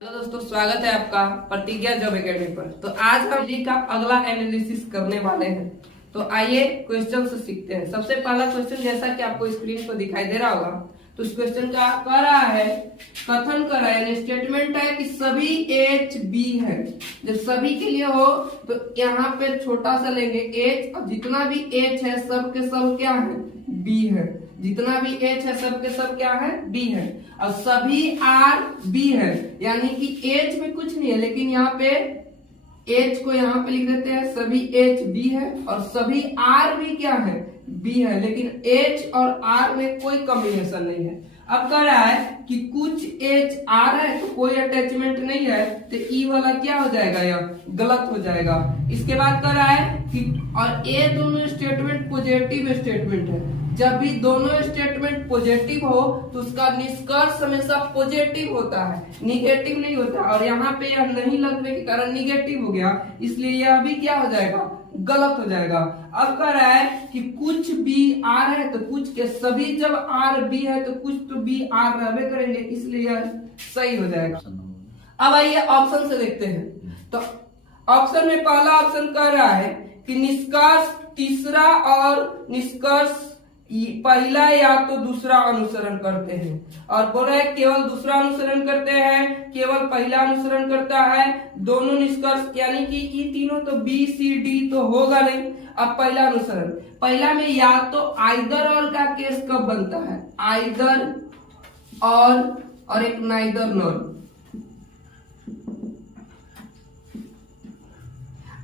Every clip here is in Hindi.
हेलो दोस्तों, स्वागत है आपका प्रतिज्ञा जॉब एकेडमी पर। तो आज हम जी का अगला एनालिसिस करने वाले हैं। तो आइए क्वेश्चन से सीखते हैं। सबसे पहला क्वेश्चन, जैसा कि आपको स्क्रीन पर दिखाई दे रहा होगा, तो इस क्वेश्चन का कह रहा है, कथन कर रहा है, स्टेटमेंट है कि सभी एच बी है। जब सभी के लिए हो तो यहाँ पे छोटा सा लेंगे एच, और जितना भी एच है सब के सब क्या है, बी है। जितना भी एच है सब के सब क्या है, बी है। और सभी आर बी है, यानी कि एच में कुछ नहीं है, लेकिन यहाँ पे एच को यहाँ पे लिख देते हैं, सभी एच बी है। और सभी आर भी क्या है, बी है, लेकिन एच और आर में कोई कॉम्बिनेशन नहीं है। अब कह रहा है कि कुछ एच आर है तो कोई अटैचमेंट नहीं है, तो ई वाला क्या हो जाएगा, यह गलत हो जाएगा। इसके बाद कह रहा है कि और ये दोनों स्टेटमेंट पॉजिटिव स्टेटमेंट है। जब भी दोनों स्टेटमेंट पॉजिटिव हो तो उसका निष्कर्ष हमेशा पॉजिटिव होता है, निगेटिव नहीं होता। और यहाँ पे यह नहीं लगने के कारण निगेटिव हो गया, इसलिए यह भी क्या हो जाएगा, गलत हो जाएगा। अब कह रहा है कि कुछ बी आर है तो कुछ के सभी, जब आर बी है तो कुछ तो बी आर रहबे करेंगे, इसलिए यह सही हो जाएगा। अब आइए ऑप्शन से देखते हैं। तो ऑप्शन में पहला ऑप्शन कह रहा है कि निष्कर्ष तीसरा और निष्कर्ष पहला या तो दूसरा अनुसरण करते हैं। और बोल रहा है केवल दूसरा अनुसरण करते हैं, केवल पहला अनुसरण करता है। दोनों निष्कर्ष यानी कि ये तीनों तो बी सी डी तो होगा नहीं। अब पहला अनुसरण, पहला में या तो आइदर और का केस कब बनता है, आइदर और एक नाइदर नॉर।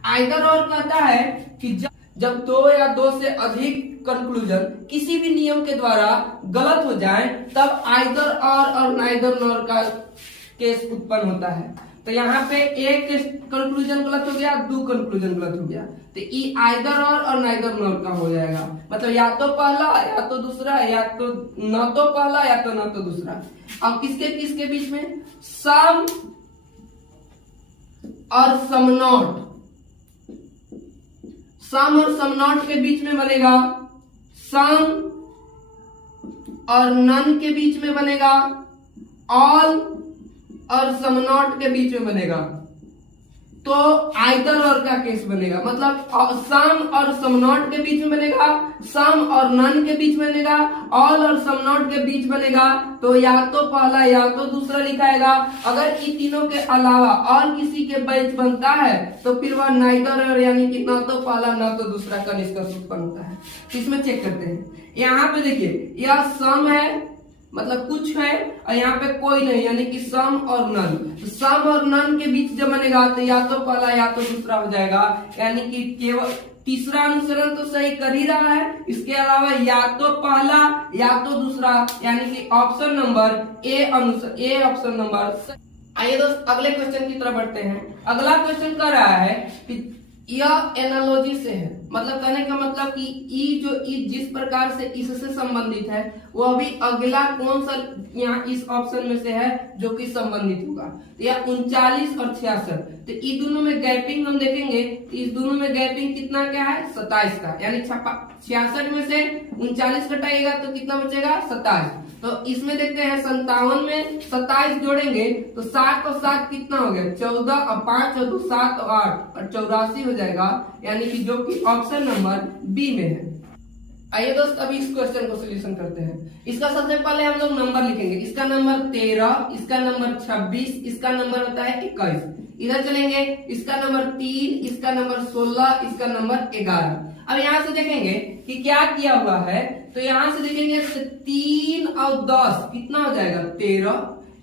आइदर और कहता है कि जब दो या दो से अधिक कंक्लूजन किसी भी नियम के द्वारा गलत हो जाए तब आइदर और नाइदर नॉर का केस उत्पन्न होता है। तो यहाँ पे एक कंक्लूजन गलत हो गया, दो कंक्लूजन गलत हो गया, तो ई आइदर और नाइदर नॉर का हो जाएगा। मतलब या तो पहला या तो दूसरा, या तो न तो पहला या तो न तो दूसरा। अब किसके किसके बीच में, सम और सम नॉट, सम और सम नॉट के बीच में बनेगा, सम और नन के बीच में बनेगा, ऑल और सम नॉट के बीच में बनेगा, तो आइदर और का केस बनेगा। मतलब सम और सम नॉट के बीच में बनेगा, सम और नन के बीच बनेगा, ऑल और सम नॉट के बीच बनेगा, तो या तो पहला या तो दूसरा लिखाएगा। अगर इन तीनों के अलावा और किसी के बीच बनता है तो फिर वह नाइदर और यानी कि ना तो पहला ना तो दूसरा का निष्कर्ष उत्पन्न होता है। इसमें चेक करते हैं। यहाँ पे देखिए, यह सम है, मतलब कुछ है, और यहाँ पे कोई नहीं, यानी कि सम और नन। तो सम और नन के बीच जब बनेगा तो या तो पहला या तो दूसरा हो जाएगा, यानी कि केवल तीसरा अनुसरण तो सही कर ही रहा है। इसके अलावा या तो पहला या तो दूसरा, यानी कि option number A option number. आइए दोस्त अगले क्वेश्चन की तरफ बढ़ते हैं। अगला क्वेश्चन कर रहा है कि यह एनालॉजी से है, मतलब कहने का मतलब कि ई जो ई जिस प्रकार से इससे संबंधित है वह भी अगला कौन सा यहाँ इस ऑप्शन में से है जो कि संबंधित होगा। तो यह 39 और 66, तो ई दोनों में गैपिंग हम देखेंगे, इस दोनों में गैपिंग कितना क्या है, 27 का, यानी 66 में से 39 घटाइएगा तो कितना बचेगा, 27। तो इसमें देखते हैं 57 में 27 जोड़ेंगे तो 7 और 7 कितना हो गया, 14, और 5 और 2 7 और 8 और 84 हो जाएगा, यानी कि जो कि ऑप्शन नंबर बी में है। आइए दोस्त अभी इस क्वेश्चन को सोल्यूशन करते हैं। इसका सबसे पहले हम लोग नंबर लिखेंगे। इसका नंबर 13, इसका नंबर 26, इसका नंबर होता है 21। इधर चलेंगे, इसका नंबर 3, इसका नंबर 16, इसका नंबर 11। अब यहाँ से देखेंगे कि क्या किया हुआ है, तो यहाँ से देखेंगे 3 और 10 कितना हो जाएगा, 13।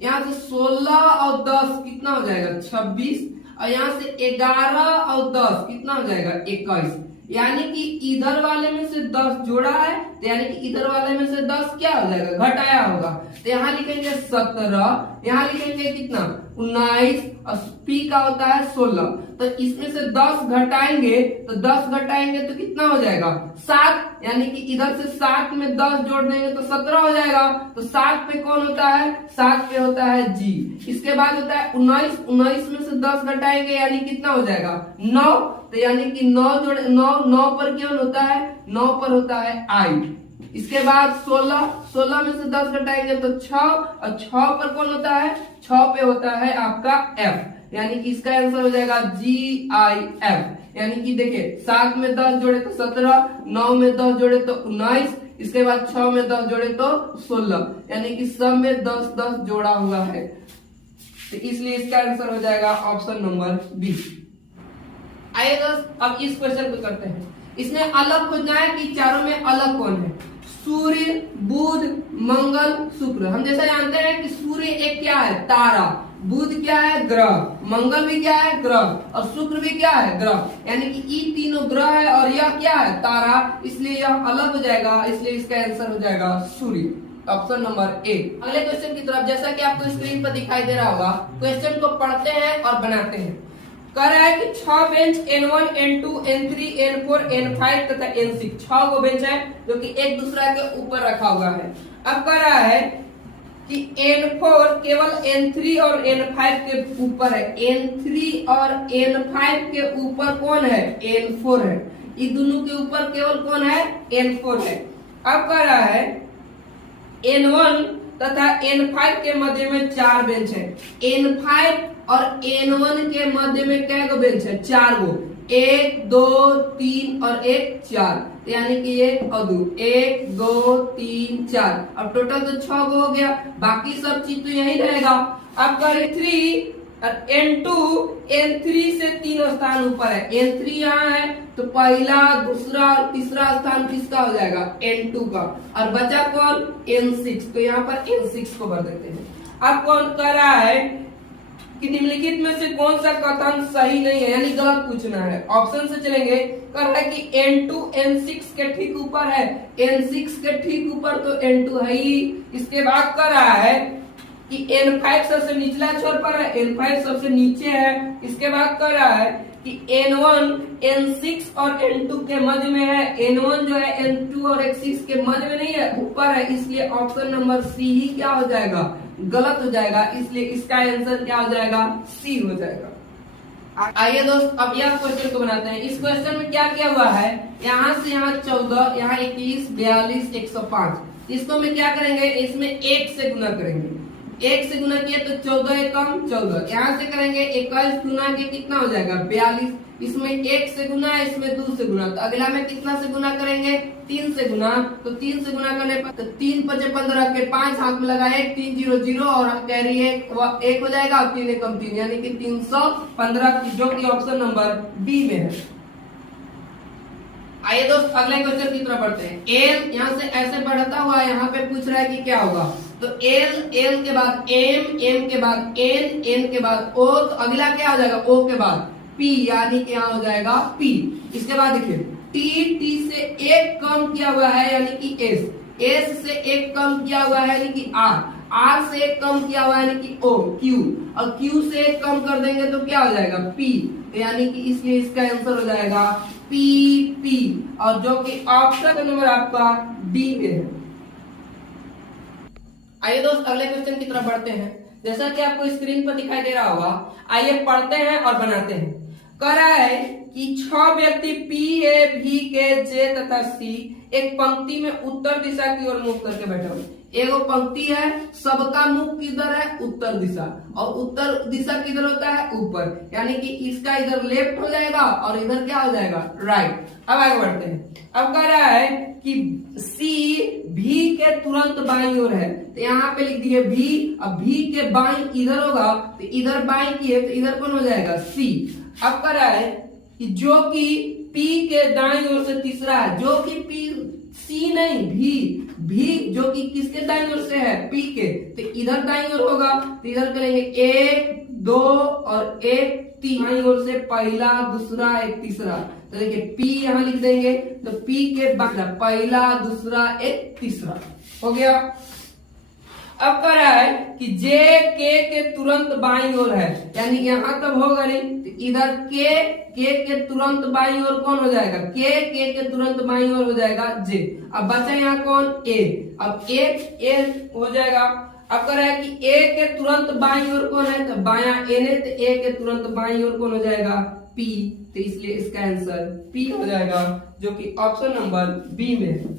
यहाँ से 16 और 10 कितना हो जाएगा, 26। और यहाँ से 11 और 10 कितना हो जाएगा, 21। यानी कि इधर वाले में से 10 जोड़ा है, तो यानी कि इधर वाले में से 10 क्या हो जाएगा, घटाया होगा। तो यहाँ लिखेंगे 17, यहाँ लिखेंगे कितना, 19, और पी का होता है 16। तो इसमें से 10 घटाएंगे तो 10 घटाएंगे तो कितना हो जाएगा, 7। यानी कि इधर से 7 में 10 जोड़ देंगे तो 17 हो जाएगा। तो 7 पे कौन होता है, 7 पे होता है जी। इसके बाद होता है 19, 19 में से 10 घटाएंगे यानी कितना हो जाएगा, 9। तो यानी कि 9 जोड़े 9 पर क्या होता है, 9 पर होता है आई। इसके बाद 16, 16 में से 10 घटाएंगे तो 6, और 6 पर कौन होता है, 6 पे होता है आपका F, यानी कि इसका आंसर हो जाएगा GIF। यानी कि देखिए 7 में 10 जोड़े तो 17, 9 में 10 जोड़े तो 19, इसके बाद 6 में 10 जोड़े तो 16, यानी कि सब में 10 10 जोड़ा हुआ है, तो इसलिए इसका आंसर हो जाएगा ऑप्शन नंबर बी। आइए दोस्त अब इस क्वेश्चन को करते हैं। इसमें अलग खोजना है कि चारों में अलग कौन है। सूर्य, बुध, मंगल, शुक्र। हम जैसा जानते हैं कि सूर्य एक क्या है, तारा, बुध क्या है, ग्रह, मंगल भी क्या है, ग्रह, और शुक्र भी क्या है, ग्रह, यानी कि ये तीनों ग्रह है और यह क्या है, तारा, इसलिए यह अलग हो जाएगा, इसलिए इसका आंसर हो जाएगा सूर्य, ऑप्शन नंबर ए। अगले क्वेश्चन की तरफ, जैसा कि आपको स्क्रीन पर दिखाई दे रहा होगा, क्वेश्चन को पढ़ते हैं और बनाते हैं। कह रहा है कि 6 bench N1, N2, N3, N4, N5 तथा N6, 6 को बेंच है जो कि एक दूसरा के ऊपर रखा हुआ है। अब कह रहा है कि N4 केवल N3 और N5 के ऊपर है, N3 और N5 के ऊपर कौन है, N4 है, ये दोनों के ऊपर केवल कौन है, N4 है। अब कह रहा है N1 तथा N5 के मध्य में 4 बेंच है, N5 और N1 के मध्य में क्या गो बेंच है, 4 गो, 1 2 3 और 1 4, यानी कि 1 और 2, 1 2 3 4, अब टोटल तो 6 गो हो गया, बाकी सब चीज तो यही रहेगा। अब करें 3 और N2, N3 से 3 स्थान ऊपर है, N3 यहाँ है तो पहला, दूसरा और तीसरा स्थान किसका हो जाएगा, N2 का, और बचा कौन, N6, तो यहाँ पर N6 को भर देते हैं। अब कौन कह रहा है कि निम्नलिखित में से कौन सा कथन सही नहीं है, यानी गलत पूछना है, ऑप्शन से चलेंगे। कह रहा है कि N2 N6 के ठीक ऊपर है, N6 के ठीक ऊपर तो N2 है ही। इसके बाद कह रहा है कि N5 सबसे निचला छोर पर है, N5 सबसे नीचे है। इसके बाद कह रहा है कि N1 N6 और N2 के मध्य में है, N1 जो है N2 और N6 के मध्य में नहीं है, ऊपर है, इसलिए ऑप्शन नंबर सी ही क्या हो जाएगा, गलत हो जाएगा, इसलिए इसका आंसर क्या हो जाएगा, सी हो जाएगा। आइए दोस्त अब यह क्वेश्चन को बनाते हैं। इस क्वेश्चन में क्या किया हुआ है, यहाँ से यहाँ 14, यहाँ 21, 42, 105, इसको में क्या करेंगे, इसमें 1 से गुना करेंगे, 1 से गुना किया तो 14 एकम 14, यहाँ से करेंगे 21 गुना के कितना हो जाएगा, 42, इसमें 1 से गुना, इसमें 2 से गुना, तो अगला में कितना से गुना करेंगे, 3 से गुना, तो 3 से गुना करने पर तो 3 5 15 के 5 हाथ में लगाए, 3 0 0 और हम कैरी 1 हो जाएगा, 3 एकम 3, यानी कि 315, जो कि ऑप्शन नंबर बी में है। आइए दोस्त अगले क्वेश्चन की तरफ बढ़ते हैं। एल यहाँ से ऐसे बढ़ता हुआ यहाँ पे पूछ रहा है कि क्या होगा, तो एल, एल के बाद एम, एम के बाद एन, एन के बाद ओ, तो अगला क्या हो जाएगा, ओ के बाद पी, यानी कि यहाँ हो जाएगा पी। इसके बाद देखिए टी, टी से 1 कम किया हुआ है यानी कि एस, एस से 1 कम किया हुआ है यानी कि आर, आर से 1 कम किया हुआ है यानी कि ओ, क्यू, और क्यू से 1 कम कर देंगे तो क्या हो जाएगा, पी, यानी कि इसलिए इसका आंसर हो जाएगा पी, पी, और जो कि ऑप्शन नंबर आपका डी में है। आइए दोस्त अगले क्वेश्चन की तरफ बढ़ते हैं। जैसा कि आपको स्क्रीन पर दिखाई दे रहा होगा, आइए पढ़ते हैं और बनाते हैं। कह रहा है कि 6 व्यक्ति पी, ए, भी, के, जे तथा सी एक पंक्ति में उत्तर दिशा की ओर मुंह करके बैठे हुए। एगो पंक्ति है, सबका मुख किधर है, उत्तर दिशा, और उत्तर दिशा किधर होता है, ऊपर, यानी कि इसका इधर लेफ्ट हो जाएगा और इधर क्या हो जाएगा, राइट। अब आगे बढ़ते हैं। अब कह रहा है कि सी भी के तुरंत बाईं ओर है, तो यहाँ पे लिख दिए भी, अब भी के बाईं इधर होगा तो इधर बाईं की है तो इधर कौन हो जाएगा, सी। अब कह रहा है कि जो कि पी के दाईं ओर से तीसरा है, जो कि पी, सी नहीं, भी जो कि किसके दाईं ओर से है, पी के, तो इधर दाईं ओर होगा, तो इधर करेंगे 1 2 और 1 3, दाईं ओर से पहला, दूसरा, एक तीसरा, तो देखिए पी यहाँ लिख देंगे, तो पी के बाद पहला, दूसरा, एक तीसरा हो गया। अब कह रहा है कि जे के तुरंत बाईं ओर है, यानी यहाँ तब होगा नहीं, तो इधर के तुरंत बाईं ओर कौन हो जाएगा, के तुरंत बाईं ओर हो जाएगा जे। अब बचा यहाँ कौन, ए, अब ए हो जाएगा। अब कह रहा है कि ए के तुरंत बाईं ओर कौन है, तो बाया एन है, तो ए के तुरंत बाईं ओर कौन हो जाएगा, पी, तो इसलिए इसका आंसर पी हो जाएगा, जो कि ऑप्शन नंबर बी में है।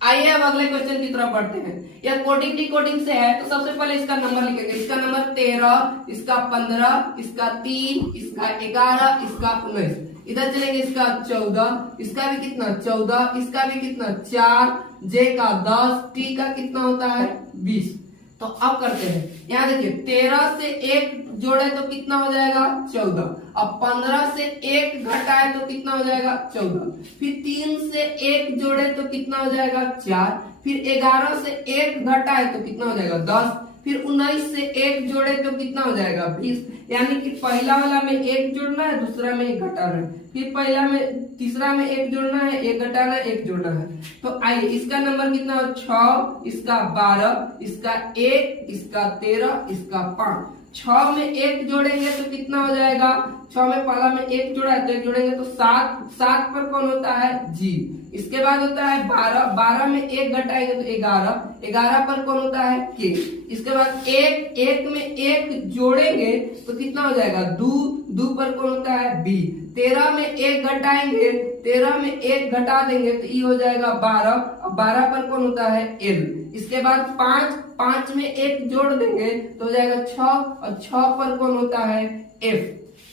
आइए अब अगले क्वेश्चन की तरफ बढ़ते हैं। यह कोडिंग डिकोडिंग से है, तो सबसे पहले इसका नंबर लिखेंगे। इसका नंबर 13, इसका 15, इसका 3, इसका 11, इसका 19। इधर चलेंगे, इसका 14, इसका भी कितना 14, इसका भी कितना 4, जे का 10, टी का कितना होता है 20। तो अब करते हैं, यहाँ देखिए 13 से 1 जोड़े तो कितना हो जाएगा 14। अब 15 से 1 घटाए तो कितना हो जाएगा 14। फिर 3 से 1 जोड़े तो कितना हो जाएगा 4। फिर 11 से 1 घटाए तो कितना हो जाएगा 10। फिर 19 से 1 जोड़े तो कितना हो जाएगा 20। यानी कि पहला वाला में 1 जोड़ना है, दूसरा में 1 घटाना है, फिर पहला में तीसरा में 1 जोड़ना है, 1 घटाना है, 1 जोड़ना है। तो आइए इसका नंबर कितना हो 6, इसका 12, इसका 1, इसका 13, इसका 5। 6 में 1 जोड़ेंगे तो कितना हो जाएगा, 6 में पहला में 1 जोड़ा है तो 1 जोड़ेंगे तो 7। 7 पर कौन होता है जी। इसके बाद होता है 12, 12 में 1 घटाएंगे तो 11, 11 पर कौन होता है के। इसके बाद 1, 1 में 1 जोड़ेंगे तो कितना हो जाएगा 2, 2 पर कौन होता है बी। 13 में 1 घटाएंगे, 13 में 1 घटा देंगे तो ये हो जाएगा 12, अब 12 पर कौन होता है एल। इसके बाद 5, 5 में 1 जोड़ देंगे तो हो जाएगा 6, और 6 पर कौन होता है एफ।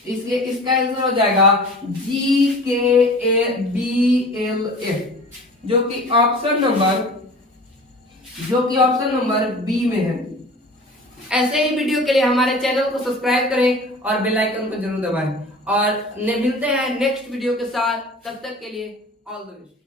इसलिए इसका आंसर हो जाएगा GKABLF, जो कि ऑप्शन नंबर बी में है। ऐसे ही वीडियो के लिए हमारे चैनल को सब्सक्राइब करें और बेल आइकन को जरूर दबाएं। और मिलते हैं नेक्स्ट वीडियो के साथ, तब तक के लिए ऑल द बेस्ट।